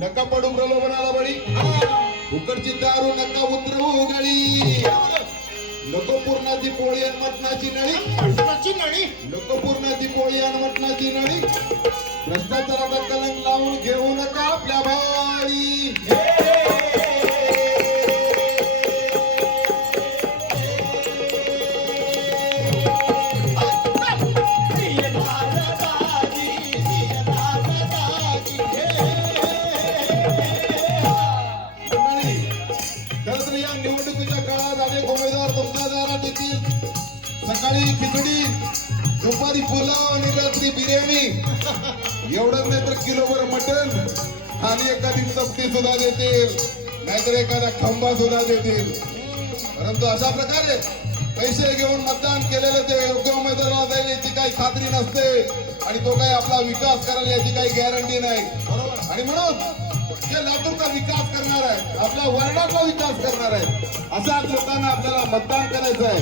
नका पडू प्रलोभनाला बळी. फुकटची दारू नका उतरवू गळी नको पूर्णाची पोळी आणि मटणाची नळी. नळी? नको पूर्णाची पोळी आणि मटणाची नळी. भ्रष्टाचाराचा कलंक लावून घेऊ नका आपल्या भाळी या निवडणुकीच्या काळात अनेक उमेदवार तुमच्या दारात येतील. सकाळी खिचडी दुपारी पुलाव आणि रात्री बिर्याणी. एवढंच नाही तर किलोभर मटण आणि एखादी चपटी सुद्धा देतील. नाहीतर एखादा खंबा सुद्धा देतील. परंतु अशा प्रकारे पैसे घेऊन मतदान केलेलं ते योग्य उमेदवाराला जाईल याची काही खात्री नसते आणि तो काही आपला विकास करेल याची काही गॅरंटी नाही. आणि म्हणून ते लातूरचा विकास करणार आहे. आपल्या वर्णाचा विकास करणार आहे. अशाच लोकांना आपल्याला मतदान करायचं आहे.